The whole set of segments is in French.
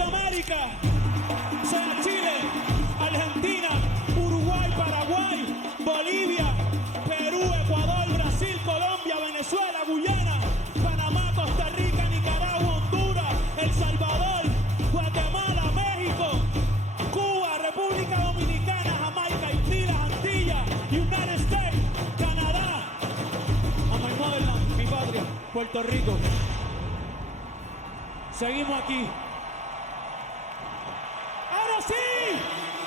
América, sea Chile, Argentina, Uruguay, Paraguay, Bolivia, Perú, Ecuador, Brasil, Colombia, Venezuela, Guyana, Panamá, Costa Rica, Nicaragua, Honduras, El Salvador, Guatemala, México, Cuba, República Dominicana, Jamaica, Haití, las Antillas, United States, Canadá, a my motherland, mi patria, Puerto Rico. Seguimos aquí. Ahora sí!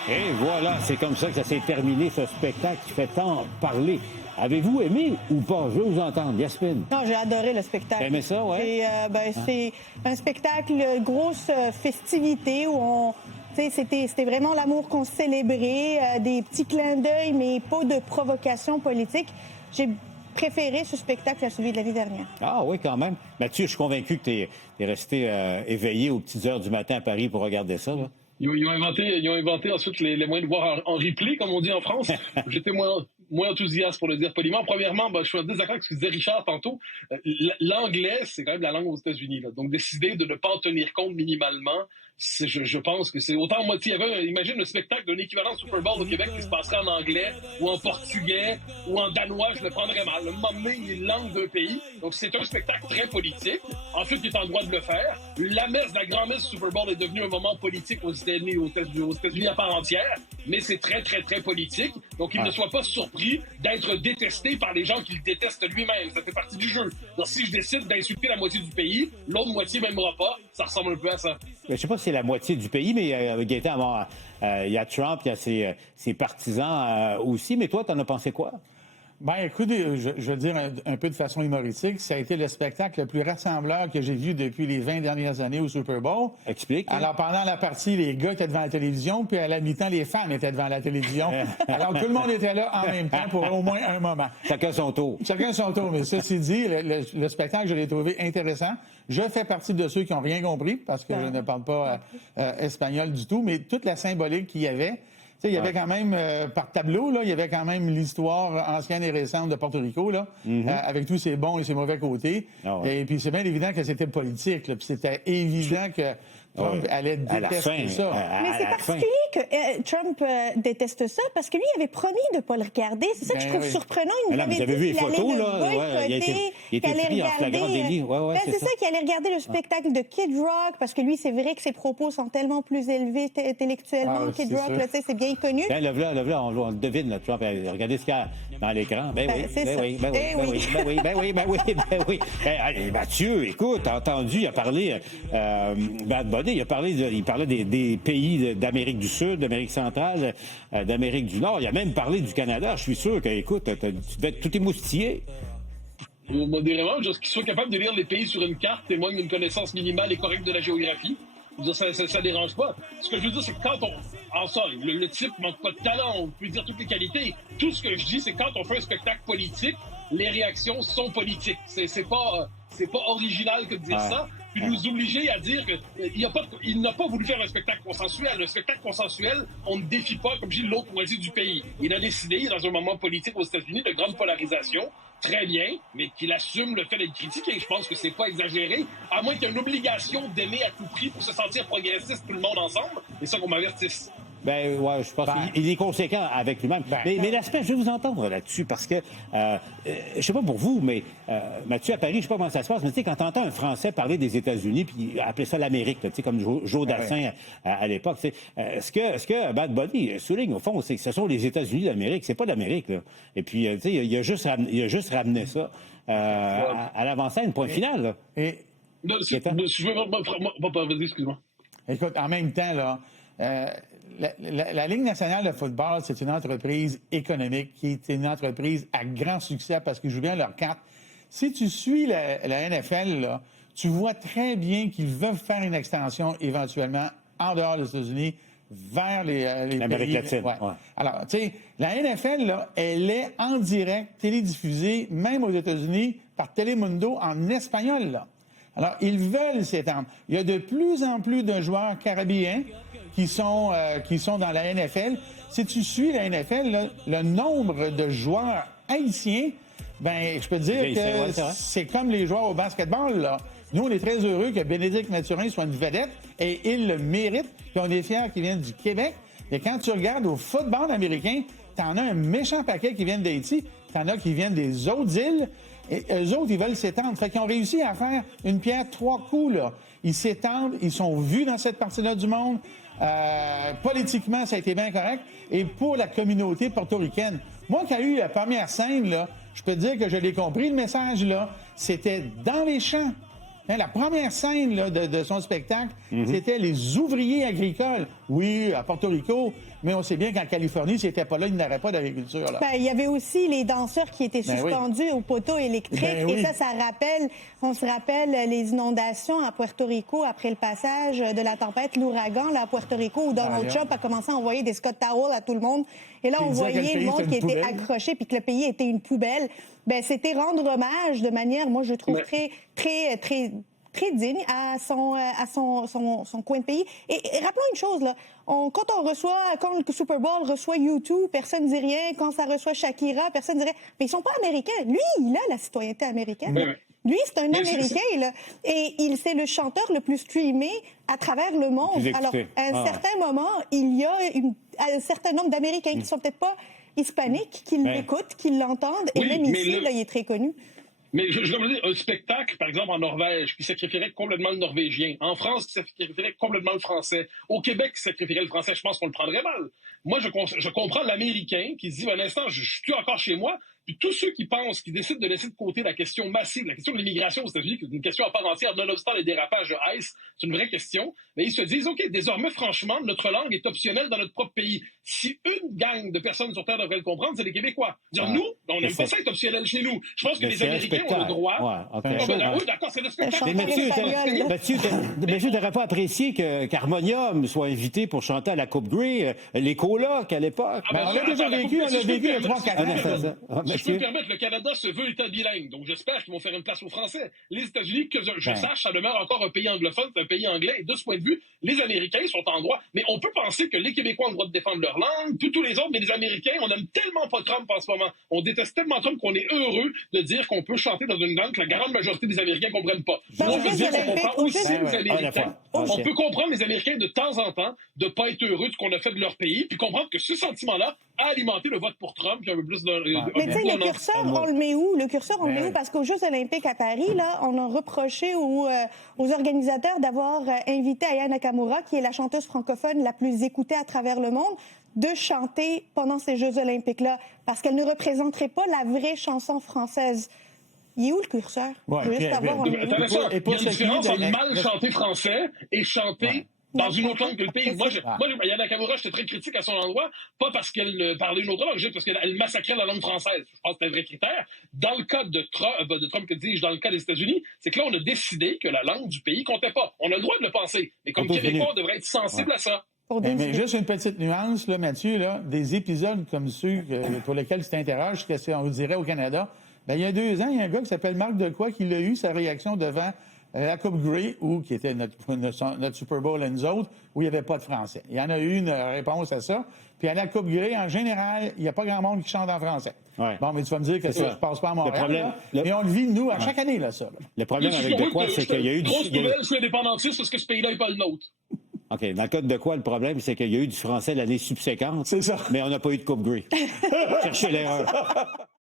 Et voilà, c'est comme ça que ça s'est terminé, ce spectacle qui fait tant parler. Avez-vous aimé ou pas? Je veux vous entendre. Yasmine? Non, j'ai adoré le spectacle. T'as aimé ça, ouais? C'est un spectacle, grosse festivité où on... C'était vraiment l'amour qu'on célébrait, des petits clins d'œil, mais pas de provocation politique. J'ai préféré ce spectacle à celui de l'année dernière. Ah oui, quand même. Mathieu, je suis convaincu que t'es resté éveillé aux petites heures du matin à Paris pour regarder ça, là. Ils ont inventé ensuite les moyens de voir en replay, comme on dit en France. J'étais moins enthousiaste, pour le dire poliment. Premièrement, je suis en désaccord avec ce que disait Richard tantôt. L'anglais, c'est quand même la langue aux États-Unis, là. Donc, décider de ne pas en tenir compte minimalement, je pense que c'est autant moitié. Imagine le spectacle d'un équivalent de Super Bowl au Québec qui se passerait en anglais ou en portugais ou en danois, je le prendrais mal. Le moment donné, il est langue d'un pays. Donc, c'est un spectacle très politique. Ensuite, il est en droit de le faire. La grand-messe du Super Bowl est devenue un moment politique aux États-Unis à part entière, mais c'est très, très, très politique. Donc, il ne soit pas surpris d'être détesté par les gens qui le détestent lui-même. Ça fait partie du jeu. Donc, si je décide d'insulter la moitié du pays, l'autre moitié m'aimera pas. Ça ressemble un peu à ça. Je sais pas si c'est la moitié du pays, mais Gaëtan, il y a Trump, il y a ses partisans aussi. Mais toi, t'en as pensé quoi? Ben, écoutez, je veux dire un peu de façon humoristique, ça a été le spectacle le plus rassembleur que j'ai vu depuis les 20 dernières années au Super Bowl. Explique. Alors, pendant la partie, les gars étaient devant la télévision, puis à la mi-temps, les femmes étaient devant la télévision. Alors, tout le monde était là en même temps pour au moins un moment. Chacun son tour. Chacun son tour. Mais ceci dit, le spectacle, je l'ai trouvé intéressant. Je fais partie de ceux qui n'ont rien compris, parce que je ne parle pas espagnol du tout, mais toute la symbolique qu'il y avait. Il y avait quand même, par tableau, là, il y avait quand même l'histoire ancienne et récente de Porto Rico, là, avec tous ses bons et ses mauvais côtés. Et puis c'est bien évident que c'était politique, là, puis c'était évident que Trump allait détester ça. Mais c'est particulier que Trump déteste ça, parce que lui, il avait promis de ne pas le regarder. C'est ça que je trouve surprenant. Il nous avait dit vu les qu'il photos, allait là, il était pris en flagrant délit. C'est ça, qu'il allait regarder le spectacle de Kid Rock, parce que lui, c'est vrai que ses propos sont tellement plus élevés intellectuellement. Kid Rock, c'est bien connu. Ben, là, on le devine, là, Trump. Regardez ce qu'il y a dans l'écran. Ben oui. Mathieu, écoute, t'as entendu, il a parlé, Bad Bunny, il parlait des pays d'Amérique du Sud, d'Amérique centrale, d'Amérique du Nord. Il a même parlé du Canada. Je suis sûr que, écoute, tu devais être tout émoustillé. Modérément, juste qu'il soit capable de lire les pays sur une carte témoigne d'une connaissance minimale et correcte de la géographie. Ça dérange pas. Ce que je veux dire, c'est que quand le type manque pas de talent, on peut dire toutes les qualités. Tout ce que je dis, c'est quand on fait un spectacle politique, les réactions sont politiques. C'est pas original que de dire ça. Puis nous obliger à dire qu'il n'a pas voulu faire un spectacle consensuel. Le spectacle consensuel, on ne défie pas, comme je dis, l'autre moitié du pays. Il a décidé, il est dans un moment politique aux États-Unis de grande polarisation. Très bien, mais qu'il assume le fait d'être critiqué. Je pense que c'est pas exagéré, à moins qu'il y ait une obligation d'aimer à tout prix pour se sentir progressiste tout le monde ensemble. Et ça qu'on m'avertisse. Ben ouais, je pense qu'il est conséquent avec lui-même. Mais l'aspect, je vais vous entendre là-dessus parce que je sais pas pour vous, mais Mathieu, à Paris, je sais pas comment ça se passe, mais tu sais, quand t'entends un Français parler des États-Unis puis appeler ça l'Amérique, tu sais, comme Joe Dassin à l'époque, tu sais, ce que Bad Bunny souligne au fond, c'est que ce sont les États-Unis d'Amérique, c'est pas l'Amérique, là. Et puis tu sais, il a juste ramené ça à l'avant-scène, point final, là. Vas-y, excuse-moi. Écoute, en même temps, là. La Ligue nationale de football, c'est une entreprise économique qui est une entreprise à grand succès parce qu'ils jouent bien leur carte. Si tu suis la NFL, là, tu vois très bien qu'ils veulent faire une extension éventuellement en dehors des États-Unis vers les l'Amérique latine. Ouais. Alors, tu sais, la NFL, là, elle est en direct, télédiffusée, même aux États-Unis, par Telemundo en espagnol, là. Alors, ils veulent s'étendre. Il y a de plus en plus de joueurs caribéens qui sont dans la NFL. Si tu suis la NFL, là, le nombre de joueurs haïtiens, ben je peux te dire que c'est comme les joueurs au basketball, là. Nous, on est très heureux que Bénédicte Mathurin soit une vedette et il le mérite. Puis on est fiers qu'il vienne du Québec. Et quand tu regardes au football américain, t'en as un méchant paquet qui viennent d'Haïti, t'en as qui viennent des autres îles. Et eux autres, ils veulent s'étendre. Fait qu'ils ont réussi à faire une pierre 3 coups, là. Ils s'étendent, ils sont vus dans cette partie-là du monde. Politiquement, ça a été bien correct. Et pour la communauté portoricaine, moi, quand il y a eu la première scène, là, je peux te dire que je l'ai compris, le message, là, c'était dans les champs. Hein, la première scène là, de son spectacle, c'était les ouvriers agricoles. Oui, à Porto Rico, mais on sait bien qu'en Californie, s'ils n'étaient pas là, ils n'auraient pas d'agriculture. Là. Ben, il y avait aussi les danseurs qui étaient suspendus au poteau électrique. Et ça rappelle, on se rappelle les inondations à Puerto Rico après le passage de la tempête, l'ouragan là, à Puerto Rico, où Donald Trump a commencé à envoyer des Scott Towels à tout le monde. Et là, on voyait le monde qui était accroché puis que le pays était une poubelle. Ben, c'était rendre hommage de manière, moi, je trouve, très digne à son coin de pays. Et rappelons une chose, là. Quand le Super Bowl reçoit U2, personne ne dit rien. Quand ça reçoit Shakira, personne ne dit rien. Mais ils sont pas américains. Lui, il a la citoyenneté américaine. Lui, c'est un Américain, là. Et c'est le chanteur le plus streamé à travers le monde. Alors, à un certain moment, il y a un certain nombre d'Américains qui sont peut-être pas hispaniques, qui l'écoutent, qui l'entendent. Et même ici, là, il est très connu. Mais je veux dire, un spectacle, par exemple, en Norvège, qui sacrifierait complètement le norvégien. En France, qui sacrifierait complètement le français. Au Québec, qui sacrifierait le français. Je pense qu'on le prendrait mal. Moi, je comprends l'Américain qui se dit, à l'instant, je suis encore chez moi. Puis tous ceux qui pensent, qui décident de laisser de côté la question massive, la question de l'immigration aux États-Unis, qui est une question à part entière, nonobstant les dérapages de ICE, c'est une vraie question, mais ils se disent, OK, désormais, franchement, notre langue est optionnelle dans notre propre pays. Si une gang de personnes sur Terre devrait le comprendre, c'est les Québécois. Dire, nous, on n'aime pas ça être optionnel chez nous. Je pense que les Américains ont le droit. Oui, d'accord, c'est le spectacle. Mais Mathieu, tu n'aurais pas apprécié qu'Harmonium soit invité pour chanter à la Coupe Grey, les colocs à l'époque. On l'a déjà vécu, il y a 3-4 ans. Si je peux me permettre, le Canada se veut État bilingue, donc j'espère qu'ils vont faire une place aux Français. Les États-Unis, que je sache, ça demeure encore un pays anglophone, c'est un pays anglais, et de ce point de vue, les Américains sont en droit, mais on peut penser que les Québécois ont le droit de défendre leur langue, tous les autres, mais les Américains, on n'aime tellement pas Trump en ce moment, on déteste tellement Trump qu'on est heureux de dire qu'on peut chanter dans une langue que la grande majorité des Américains ne comprennent pas. Moi, je veux dire qu'on comprend aussi les Américains. On peut comprendre les Américains de temps en temps de ne pas être heureux de ce qu'on a fait de leur pays, puis comprendre que ce sentiment-là a alimenté le vote pour Trump, puis un peu plus de... Mais tu sais, le curseur, on le met où? Le curseur, on le met où? Parce qu'aux Jeux olympiques à Paris, là, on a reproché aux organisateurs d'avoir invité Aya Nakamura, qui est la chanteuse francophone la plus écoutée à travers le monde, de chanter pendant ces Jeux olympiques-là, parce qu'elle ne représenterait pas la vraie chanson française. Il est où le curseur? Ouais, il y a une différence entre mal chanter français et chanter dans une autre langue que le pays. Moi, Aya Nakamura, j'étais très critique à son endroit, pas parce qu'elle parlait une autre langue, juste parce qu'elle massacrait la langue française. Je pense que c'est un vrai critère. Dans le cas de Trump, que dis-je, dans le cas des États-Unis, c'est que là, on a décidé que la langue du pays comptait pas. On a le droit de le penser, mais comme Québécois, on devrait être sensible à ça. Mais juste une petite nuance, là, Mathieu, là, des épisodes comme ceux pour lesquels tu t'interroges, qu'est-ce qu'on dirait au Canada, il y a 2 ans, il y a un gars qui s'appelle Marc Dequoy qui l'a eu, sa réaction devant la Coupe Grey, qui était notre Super Bowl et nous autres, où il n'y avait pas de français. Il y en a eu une réponse à ça. Puis à la Coupe Grey, en général, il n'y a pas grand monde qui chante en français. Ouais. Bon, mais tu vas me dire que ça ne se passe pas à Montréal. Mais on le vit, nous, à chaque année, là, ça. Le problème avec Dequoy, c'est qu'il y a eu grosse nouvelle, je suis indépendantiste parce que ce pays-là n'est pas le nôtre. OK. Dans le cas de Dequoy, le problème, c'est qu'il y a eu du français l'année subséquente. C'est ça. Mais on n'a pas eu de Coupe Grey. Cherchez l'erreur.